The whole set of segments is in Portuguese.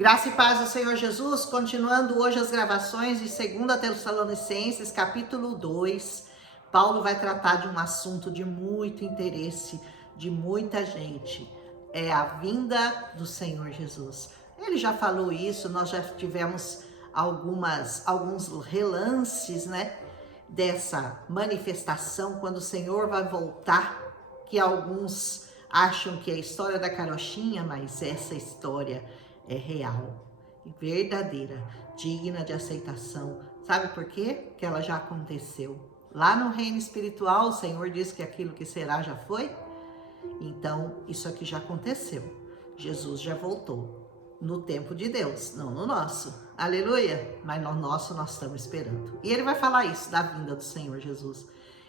Graça e paz do Senhor Jesus, continuando hoje as gravações de 2 Tessalonicenses, capítulo 2. Paulo vai tratar de um assunto de muito interesse de muita gente, é a vinda do Senhor Jesus. Ele já falou isso, nós já tivemos alguns relances, dessa manifestação, quando o Senhor vai voltar, que alguns acham que é a história da carochinha, mas essa história é real, verdadeira, digna de aceitação. Sabe por quê? Porque ela já aconteceu. Lá no reino espiritual, o Senhor diz que aquilo que será já foi. Então, isso aqui já aconteceu. Jesus já voltou. No tempo de Deus, não no nosso. Aleluia! Mas no nosso nós estamos esperando. E ele vai falar isso da vinda do Senhor Jesus.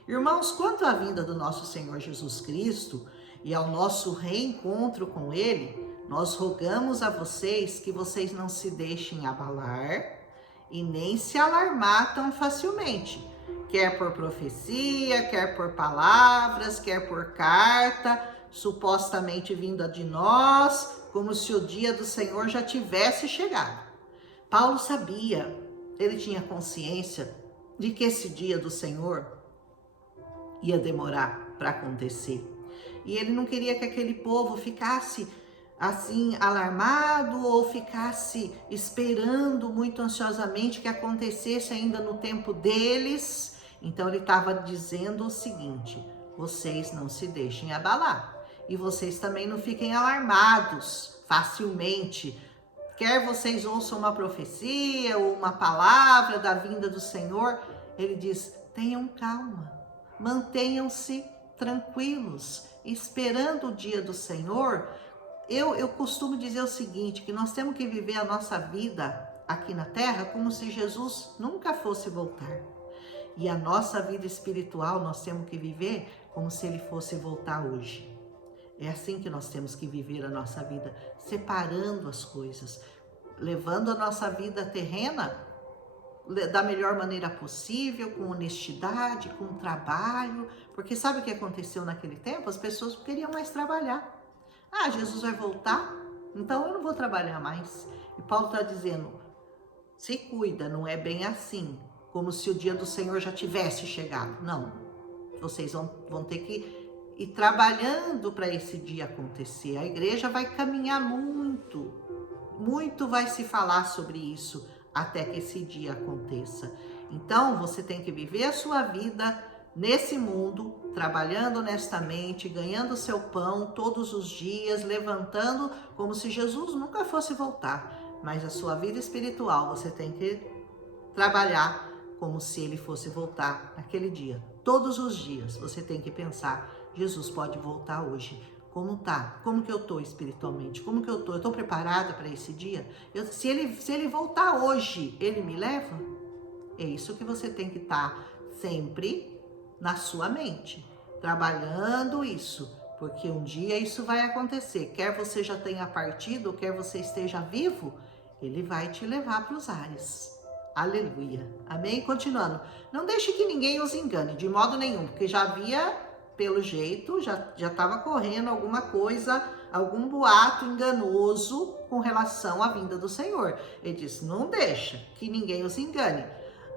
Irmãos, quanto à vinda do nosso Senhor Jesus Cristo e ao nosso reencontro com Ele, nós rogamos a vocês que vocês não se deixem abalar e nem se alarmar tão facilmente, quer por profecia, quer por palavras, quer por carta, supostamente vinda de nós, como se o dia do Senhor já tivesse chegado. Paulo sabia, ele tinha consciência de que esse dia do Senhor ia demorar para acontecer. E ele não queria que aquele povo ficasse assim alarmado ou ficasse esperando muito ansiosamente que acontecesse ainda no tempo deles. Então ele estava dizendo o seguinte: vocês não se deixem abalar e vocês também não fiquem alarmados facilmente. Quer vocês ouçam uma profecia ou uma palavra da vinda do Senhor, ele diz: tenham calma, mantenham-se tranquilos, esperando o dia do Senhor. Eu costumo dizer o seguinte, que nós temos que viver a nossa vida aqui na terra como se Jesus nunca fosse voltar. E a nossa vida espiritual nós temos que viver como se ele fosse voltar hoje. É assim que nós temos que viver a nossa vida, separando as coisas, levando a nossa vida terrena da melhor maneira possível, com honestidade, com trabalho. Porque sabe o que aconteceu naquele tempo? As pessoas não queriam mais trabalhar. Ah, Jesus vai voltar? Então eu não vou trabalhar mais. E Paulo está dizendo, se cuida, não é bem assim, como se o dia do Senhor já tivesse chegado. Não, vocês vão ter que ir trabalhando para esse dia acontecer. A igreja vai caminhar muito vai se falar sobre isso até que esse dia aconteça. Então você tem que viver a sua vida nesse mundo, trabalhando honestamente, ganhando seu pão todos os dias, levantando como se Jesus nunca fosse voltar. Mas a sua vida espiritual você tem que trabalhar como se ele fosse voltar naquele dia. Todos os dias você tem que pensar, Jesus pode voltar hoje. Como tá? Como que eu tô espiritualmente? Como que eu tô? Eu tô preparada para esse dia? Se ele voltar hoje, ele me leva? É isso que você tem que estar sempre na sua mente, trabalhando isso, porque um dia isso vai acontecer. Quer você já tenha partido, quer você esteja vivo, ele vai te levar para os ares. Aleluia. Amém? Continuando. Não deixe que ninguém os engane, de modo nenhum, porque já havia, pelo jeito, já estava correndo alguma coisa, algum boato enganoso com relação à vinda do Senhor. Ele disse, não deixa que ninguém os engane.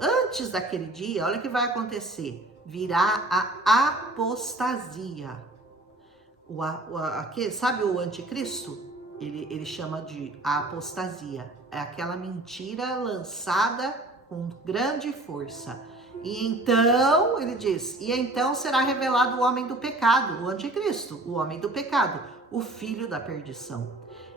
Antes daquele dia, olha o que vai acontecer. Virá a apostasia. Sabe o anticristo? Ele chama de a apostasia. É aquela mentira lançada com grande força. E então, ele diz, e então será revelado o homem do pecado, o anticristo, o homem do pecado, o filho da perdição.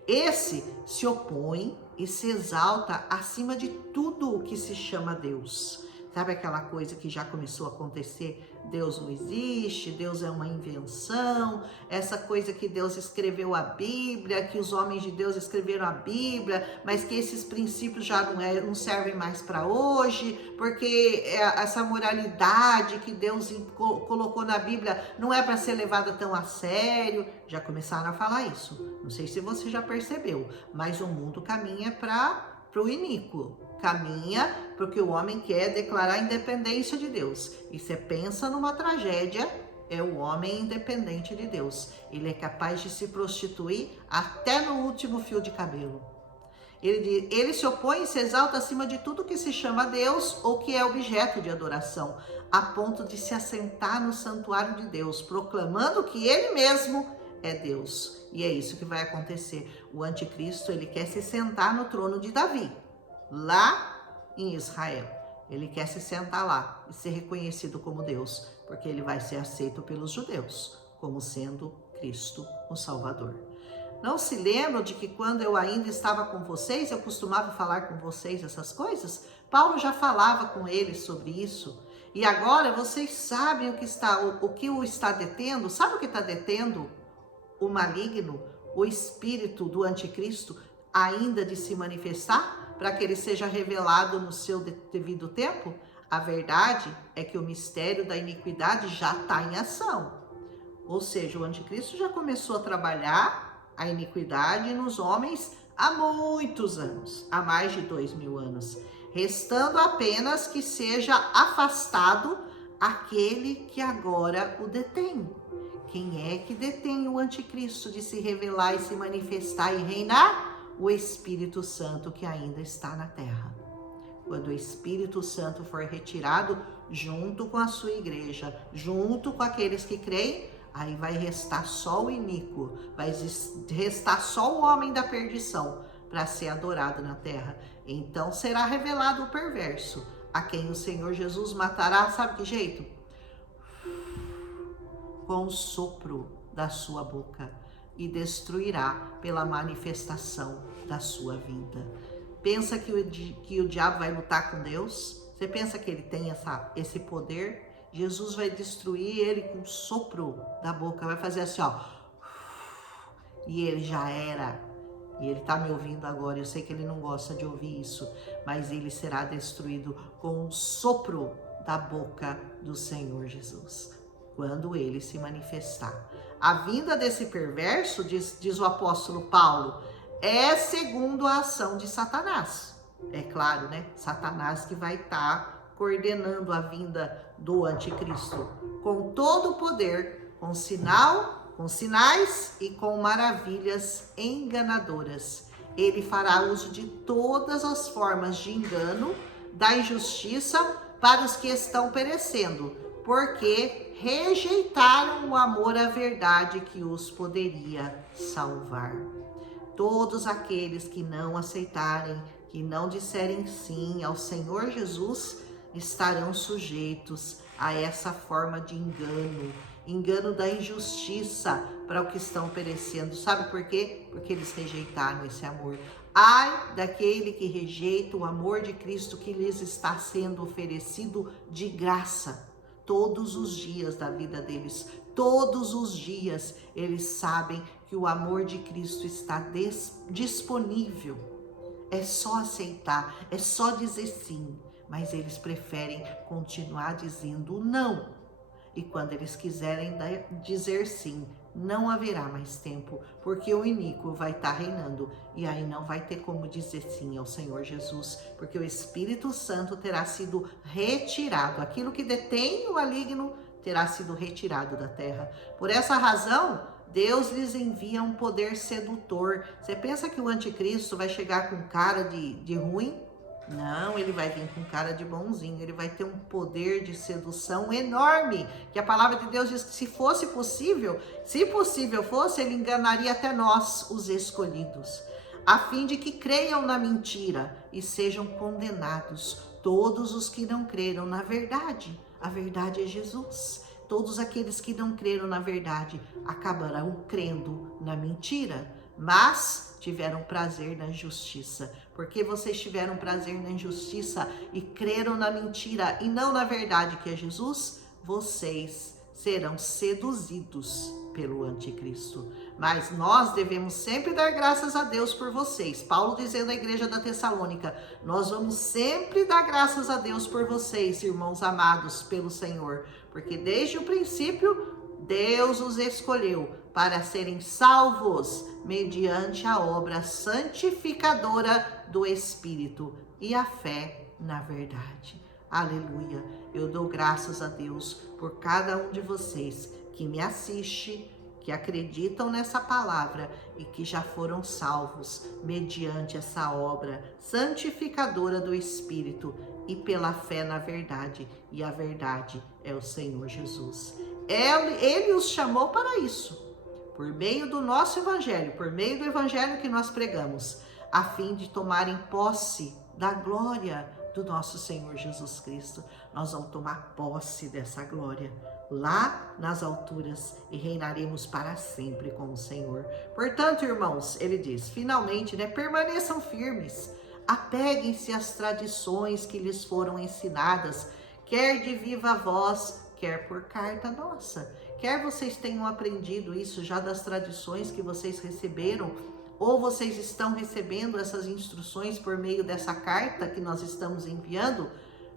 Esse se opõe e se exalta acima de tudo o que se chama Deus. Sabe aquela coisa que já começou a acontecer? Deus não existe, Deus é uma invenção, essa coisa que Deus escreveu a Bíblia, que os homens de Deus escreveram a Bíblia, mas que esses princípios já não servem mais para hoje, porque essa moralidade que Deus colocou na Bíblia não é para ser levada tão a sério. Já começaram a falar isso. Não sei se você já percebeu, mas o mundo caminha para o iníquo. Caminha porque o homem quer declarar a independência de Deus. E você pensa numa tragédia, é o homem independente de Deus. Ele é capaz de se prostituir até no último fio de cabelo. Ele se opõe e se exalta acima de tudo que se chama Deus ou que é objeto de adoração, a ponto de se assentar no santuário de Deus, proclamando que ele mesmo é Deus. E é isso que vai acontecer. O anticristo, ele quer se sentar no trono de Davi, lá em Israel. Ele quer se sentar lá e ser reconhecido como Deus, porque ele vai ser aceito pelos judeus como sendo Cristo, o Salvador. Não se lembram de que quando eu ainda estava com vocês, eu costumava falar com vocês essas coisas? Paulo já falava com eles sobre isso. E agora vocês sabem o que o está detendo? Sabe o que está detendo o maligno, o espírito do anticristo, ainda de se manifestar, para que ele seja revelado no seu devido tempo? A verdade é que o mistério da iniquidade já está em ação. Ou seja, o anticristo já começou a trabalhar a iniquidade nos homens há muitos anos, há mais de 2000 anos, restando apenas que seja afastado aquele que agora o detém. Quem é que detém o anticristo de se revelar e se manifestar e reinar? O Espírito Santo que ainda está na terra. Quando o Espírito Santo for retirado junto com a sua igreja, junto com aqueles que creem, aí vai restar só o iníquo, vai restar só o homem da perdição para ser adorado na terra. Então será revelado o perverso, a quem o Senhor Jesus matará, sabe que jeito? Com o sopro da sua boca, e destruirá pela manifestação da sua vinda. Pensa que o diabo vai lutar com Deus? Você pensa que ele tem esse poder? Jesus vai destruir ele com o sopro da boca, vai fazer assim, ó. E ele já era. E ele está me ouvindo agora, eu sei que ele não gosta de ouvir isso, mas ele será destruído com o sopro da boca do Senhor Jesus, quando ele se manifestar. A vinda desse perverso, diz o apóstolo Paulo, é segundo a ação de Satanás. É claro, né? Satanás que vai estar coordenando a vinda do anticristo, com todo o poder, com sinais e com maravilhas enganadoras. Ele fará uso de todas as formas de engano, da injustiça para os que estão perecendo, porque rejeitaram o amor à verdade que os poderia salvar. Todos aqueles que não aceitarem, que não disserem sim ao Senhor Jesus, estarão sujeitos a essa forma de engano da injustiça para o que estão perecendo. Sabe por quê? Porque eles rejeitaram esse amor. Ai daquele que rejeita o amor de Cristo que lhes está sendo oferecido de graça todos os dias da vida deles. Todos os dias eles sabem que o amor de Cristo está disponível. É só aceitar, é só dizer sim, mas eles preferem continuar dizendo não. E quando eles quiserem dizer sim, não haverá mais tempo, porque o iníquo vai estar reinando, e aí não vai ter como dizer sim ao Senhor Jesus, porque o Espírito Santo terá sido retirado, aquilo que detém o maligno terá sido retirado da terra. Por essa razão, Deus lhes envia um poder sedutor. Você pensa que o anticristo vai chegar com cara de ruim? Não, ele vai vir com cara de bonzinho, ele vai ter um poder de sedução enorme, que a palavra de Deus diz que se fosse possível, se possível fosse, ele enganaria até nós, os escolhidos, a fim de que creiam na mentira e sejam condenados todos os que não creram na verdade. A verdade é Jesus. Todos aqueles que não creram na verdade acabarão crendo na mentira, mas tiveram prazer na justiça. Porque vocês tiveram prazer na injustiça e creram na mentira e não na verdade que é Jesus, vocês serão seduzidos pelo anticristo. Mas nós devemos sempre dar graças a Deus por vocês. Paulo dizendo à igreja da Tessalônica, nós vamos sempre dar graças a Deus por vocês, irmãos amados pelo Senhor, porque desde o princípio Deus os escolheu para serem salvos mediante a obra santificadora do Espírito e a fé na verdade. Aleluia! Eu dou graças a Deus por cada um de vocês que me assiste, que acreditam nessa palavra e que já foram salvos mediante essa obra santificadora do Espírito e pela fé na verdade, e a verdade é o Senhor Jesus. Ele os chamou para isso, por meio do nosso evangelho, por meio do evangelho que nós pregamos, a fim de tomarem posse da glória do nosso Senhor Jesus Cristo. Nós vamos tomar posse dessa glória lá nas alturas e reinaremos para sempre com o Senhor. Portanto, irmãos, ele diz, finalmente, permaneçam firmes, apeguem-se às tradições que lhes foram ensinadas, quer de viva voz, quer por carta nossa. Quer vocês tenham aprendido isso já das tradições que vocês receberam, ou vocês estão recebendo essas instruções por meio dessa carta que nós estamos enviando,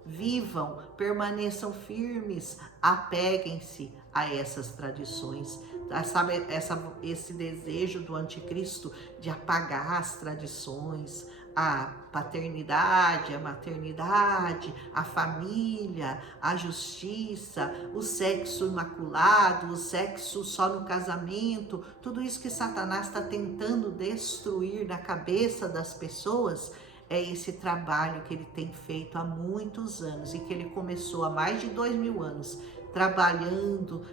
vivam, permaneçam firmes, apeguem-se a essas tradições. Sabe, esse desejo do anticristo de apagar as tradições, a paternidade, a maternidade, a família, a justiça, o sexo imaculado, o sexo só no casamento, tudo isso que Satanás está tentando destruir na cabeça das pessoas, é esse trabalho que ele tem feito há muitos anos e que ele começou há mais de 2000 anos, trabalhando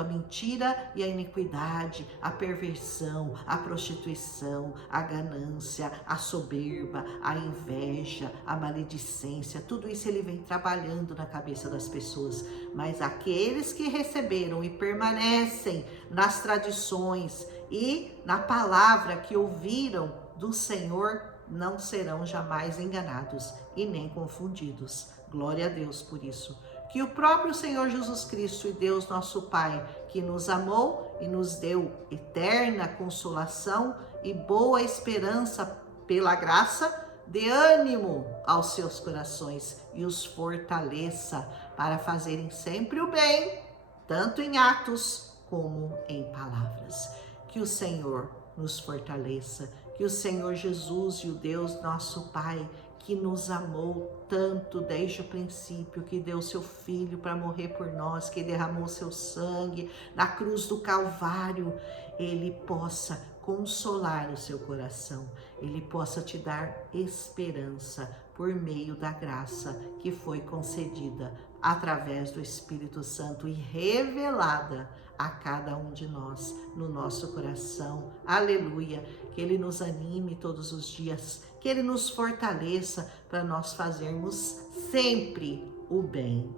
a mentira e a iniquidade, a perversão, a prostituição, a ganância, a soberba, a inveja, a maledicência, tudo isso ele vem trabalhando na cabeça das pessoas. Mas aqueles que receberam e permanecem nas tradições e na palavra que ouviram do Senhor, não serão jamais enganados e nem confundidos. Glória a Deus por isso. Que o próprio Senhor Jesus Cristo e Deus nosso Pai, que nos amou e nos deu eterna consolação e boa esperança pela graça, dê ânimo aos seus corações e os fortaleça para fazerem sempre o bem, tanto em atos como em palavras. Que o Senhor nos fortaleça, que o Senhor Jesus e o Deus nosso Pai, que nos amou tanto desde o princípio, que deu seu Filho para morrer por nós, que derramou seu sangue na cruz do Calvário, ele possa consolar o seu coração, ele possa te dar esperança por meio da graça que foi concedida através do Espírito Santo e revelada a cada um de nós no nosso coração. Aleluia! Que ele nos anime todos os dias, que ele nos fortaleça para nós fazermos sempre o bem,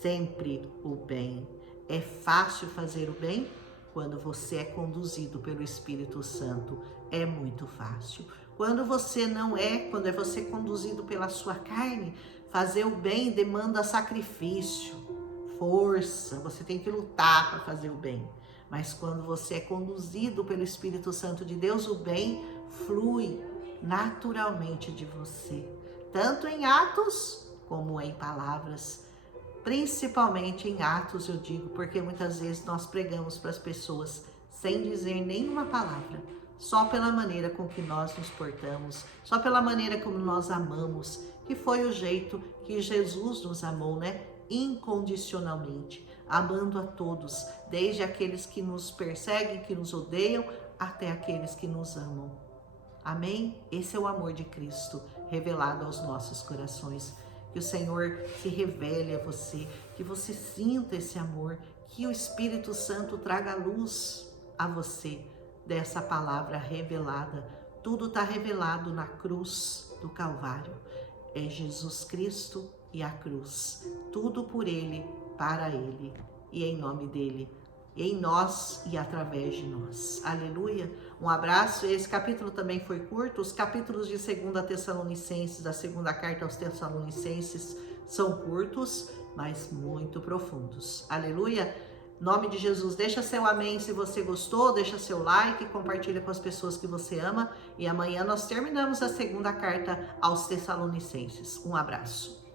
sempre o bem. É fácil fazer o bem quando você é conduzido pelo Espírito Santo, é muito fácil. Quando você não é, quando é você conduzido pela sua carne, fazer o bem demanda sacrifício, força, você tem que lutar para fazer o bem. Mas quando você é conduzido pelo Espírito Santo de Deus, o bem flui naturalmente de você, tanto em atos como em palavras. Principalmente em atos, eu digo, porque muitas vezes nós pregamos para as pessoas sem dizer nenhuma palavra, só pela maneira com que nós nos portamos, só pela maneira como nós amamos, que foi o jeito que Jesus nos amou, incondicionalmente, amando a todos, desde aqueles que nos perseguem, que nos odeiam, até aqueles que nos amam. Amém? Esse é o amor de Cristo revelado aos nossos corações. Que o Senhor se revele a você, que você sinta esse amor, que o Espírito Santo traga luz a você dessa palavra revelada. Tudo está revelado na cruz do Calvário. É Jesus Cristo e a cruz. Tudo por Ele, para Ele e em nome dEle, em nós e através de nós. Aleluia. Um abraço. Esse capítulo também foi curto. Os capítulos de 2 Tessalonicenses, da segunda carta aos Tessalonicenses, são curtos, mas muito profundos. Aleluia. Em nome de Jesus, deixa seu amém se você gostou, deixa seu like, compartilha com as pessoas que você ama. E amanhã nós terminamos a segunda carta aos Tessalonicenses. Um abraço.